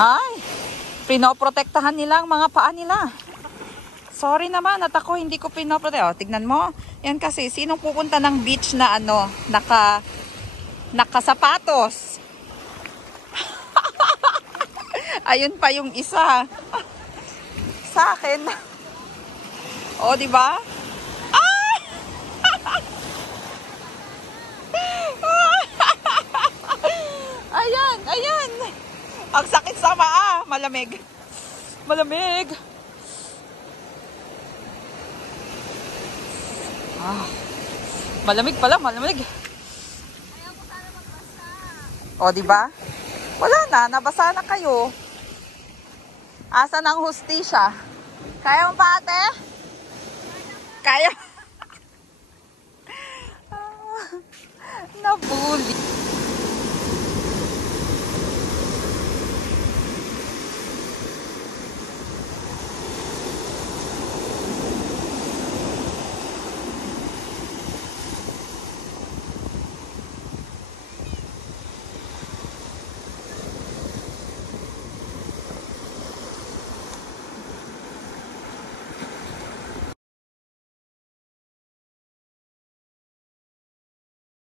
Ay, pinoprotektahan nila ang mga paa nila. Sorry naman at ako hindi ko pinoprotektahan. Oh, tignan mo. Yan kasi, sinong pupunta ng beach na nakasapatos? Ayun pa yung isa. Sa akin. O, di ba? Ah! Ayan, ayan. Ang sakit sa maa. Malamig. Malamig. Ah. Malamig pala, malamig. O, di ba? Wala na, nabasa na kayo. Asan ang hustisya? Kaya mo pa, ate? Kaya? Nabully.